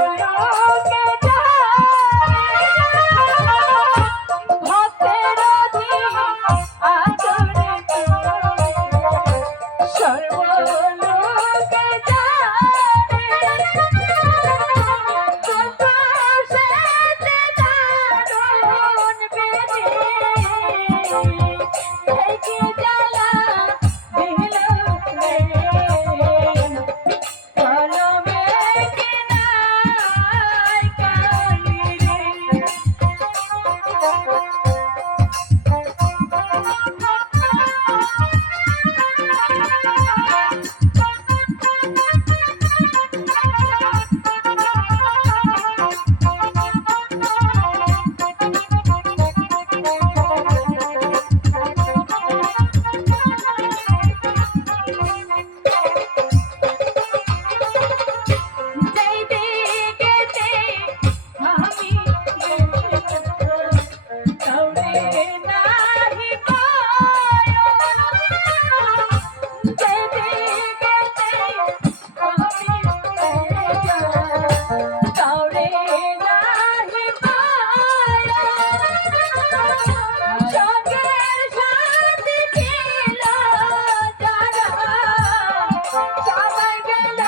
K my God.